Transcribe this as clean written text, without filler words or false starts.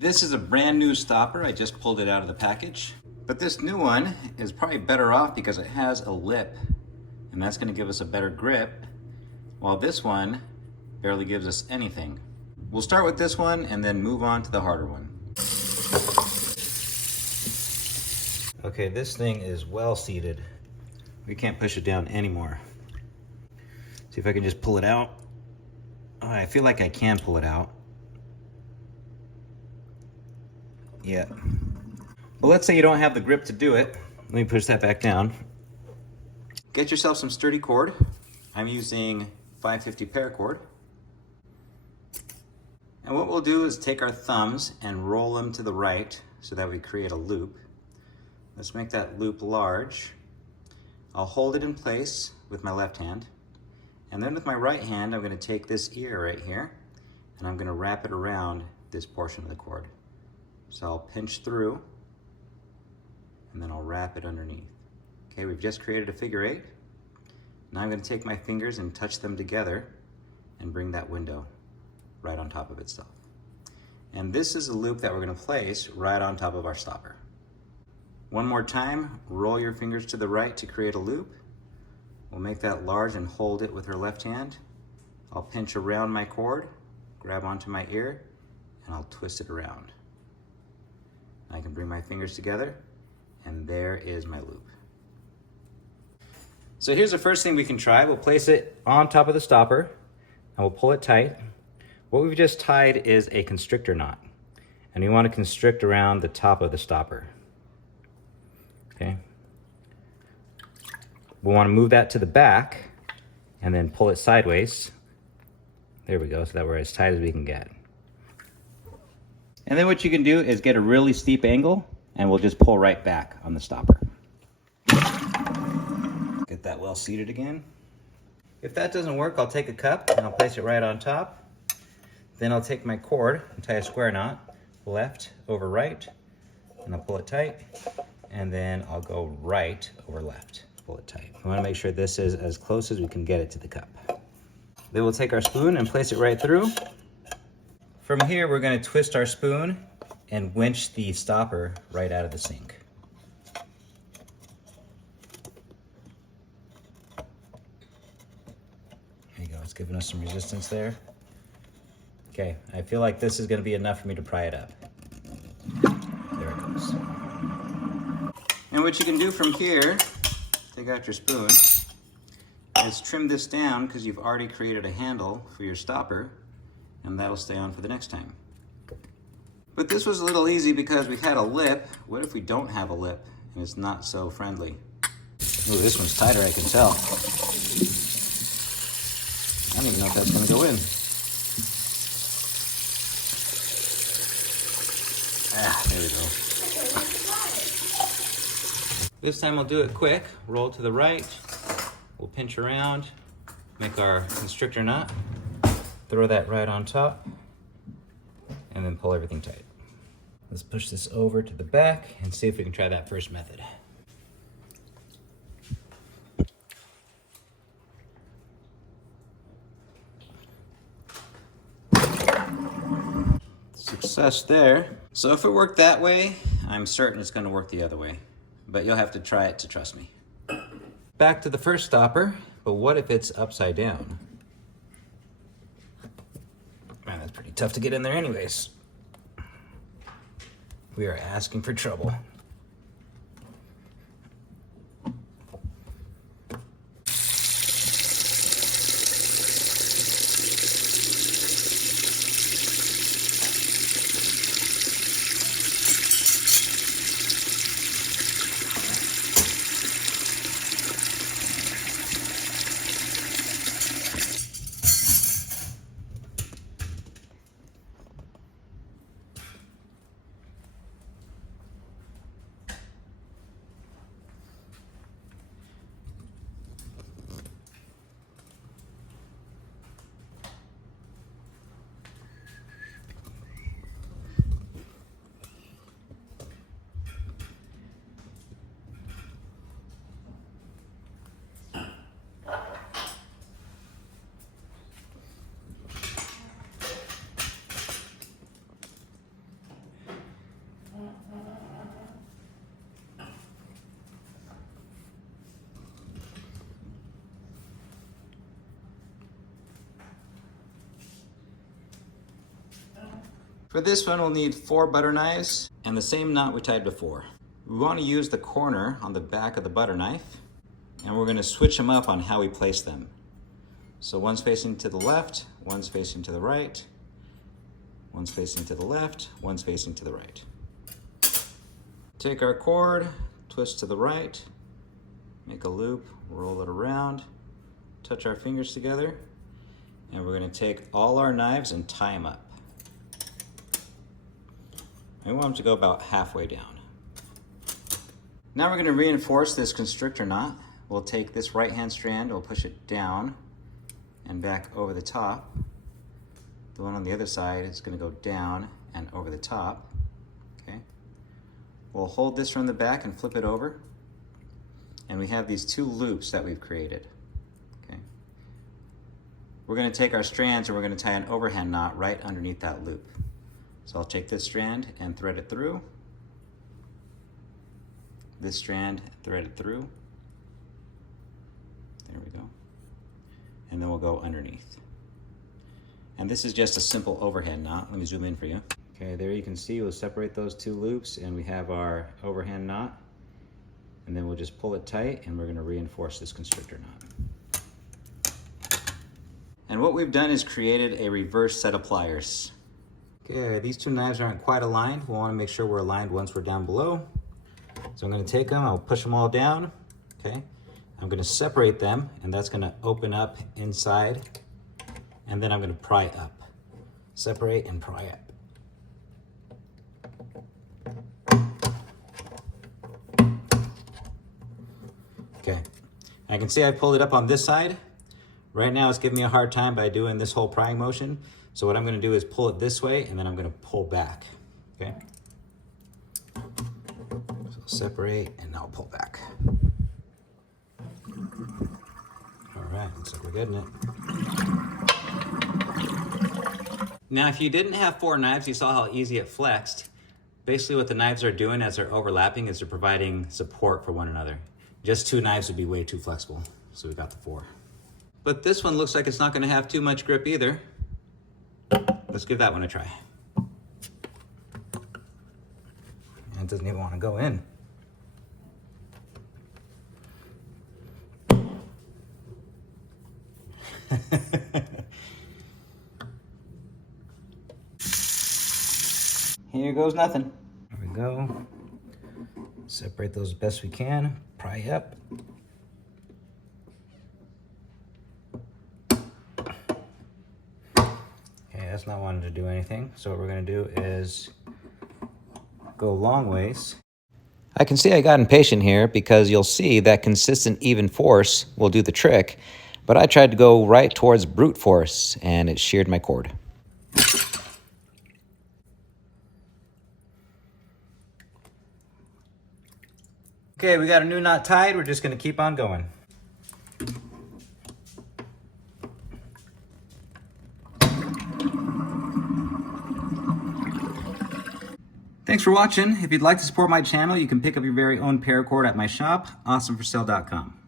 This is a brand new stopper. I just pulled it out of the package. But this new one is probably better off because it has a lip, and that's going to give us a better grip, while this one barely gives us anything. We'll start with this one and then move on to the harder one. Okay, this thing is well seated. We can't push it down anymore. See if I can just pull it out. Oh, I feel like I can pull it out. Yeah. Well, let's say you don't have the grip to do it. Let me push that back down. Get yourself some sturdy cord. I'm using 550 paracord. And what we'll do is take our thumbs and roll them to the right so that we create a loop. Let's make that loop large. I'll hold it in place with my left hand. And then with my right hand, I'm going to take this ear right here and I'm going to wrap it around this portion of the cord. So I'll pinch through and then I'll wrap it underneath. Okay, we've just created a figure 8. Now I'm going to take my fingers and touch them together and bring that window right on top of itself. And this is a loop that we're going to place right on top of our stopper. One more time, roll your fingers to the right to create a loop. We'll make that large and hold it with our left hand. I'll pinch around my cord, grab onto my ear, and I'll twist it around. I can bring my fingers together, and there is my loop. So here's the first thing we can try. We'll place it on top of the stopper, and we'll pull it tight. What we've just tied is a constrictor knot, and you want to constrict around the top of the stopper. Okay. We'll want to move that to the back, and then pull it sideways. There we go, so that we're as tight as we can get. And then what you can do is get a really steep angle, and we'll just pull right back on the stopper. Get that well seated again. If that doesn't work, I'll take a cup and I'll place it right on top. Then I'll take my cord and tie a square knot, left over right, and I'll pull it tight. And then I'll go right over left, pull it tight. We want to make sure this is as close as we can get it to the cup. Then we'll take our spoon and place it right through. From here, we're going to twist our spoon and winch the stopper right out of the sink. There you go, it's giving us some resistance there. Okay, I feel like this is going to be enough for me to pry it up. There it goes. And what you can do from here, take out your spoon, is trim this down because you've already created a handle for your stopper, and that'll stay on for the next time. But this was a little easy because we've had a lip. What if we don't have a lip and it's not so friendly? Ooh, this one's tighter, I can tell. I don't even know if that's gonna go in. Ah, there we go. This time we'll do it quick. Roll to the right. We'll pinch around, make our constrictor knot, throw that right on top, and then pull everything tight. Let's push this over to the back and see if we can try that first method. Success there. So if it worked that way, I'm certain it's going to work the other way. But you'll have to try it to trust me. Back to the first stopper, but what if it's upside down? Man, that's pretty tough to get in there anyways. We are asking for trouble. For this one, we'll need 4 butter knives and the same knot we tied before. We want to use the corner on the back of the butter knife, and we're going to switch them up on how we place them. So one's facing to the left, one's facing to the right, one's facing to the left, one's facing to the right. Take our cord, twist to the right, make a loop, roll it around, touch our fingers together, and we're going to take all our knives and tie them up. We want them to go about halfway down. Now we're going to reinforce this constrictor knot. We'll take this right hand strand, we'll push it down and back over the top. The one on the other side is going to go down and over the top. Okay. We'll hold this from the back and flip it over. And we have these 2 loops that we've created. Okay. We're going to take our strands and we're going to tie an overhand knot right underneath that loop. So I'll take this strand and thread it through. This strand, thread it through. There we go. And then we'll go underneath. And this is just a simple overhand knot. Let me zoom in for you. Okay, there you can see we'll separate those 2 loops and we have our overhand knot. And then we'll just pull it tight and we're going to reinforce this constrictor knot. And what we've done is created a reverse set of pliers. Okay, these 2 knives aren't quite aligned. We'll want to make sure we're aligned once we're down below. So I'm going to take them, I'll push them all down. Okay, I'm going to separate them and that's going to open up inside. And then I'm going to pry up. Separate and pry up. Okay, I can see I pulled it up on this side. Right now it's giving me a hard time by doing this whole prying motion. So what I'm going to do is pull it this way and then I'm going to pull back. Okay. So separate and I'll pull back. All right, looks like we're getting it. Now, if you didn't have 4 knives, you saw how easy it flexed. Basically what the knives are doing as they're overlapping is they're providing support for one another. Just 2 knives would be way too flexible, so we got the 4. But this one looks like it's not going to have too much grip either. Let's give that one a try. It doesn't even want to go in. Here goes nothing. There we go. Separate those as best we can. Pry up. That's not wanting to do anything. So what we're going to do is go long ways. I can see I got impatient here because you'll see that consistent even force will do the trick, but I tried to go right towards brute force and it sheared my cord. Okay, we got a new knot tied. We're just going to keep on going. Thanks for watching. If you'd like to support my channel, you can pick up your very own paracord at my shop, awesomeforsale.com.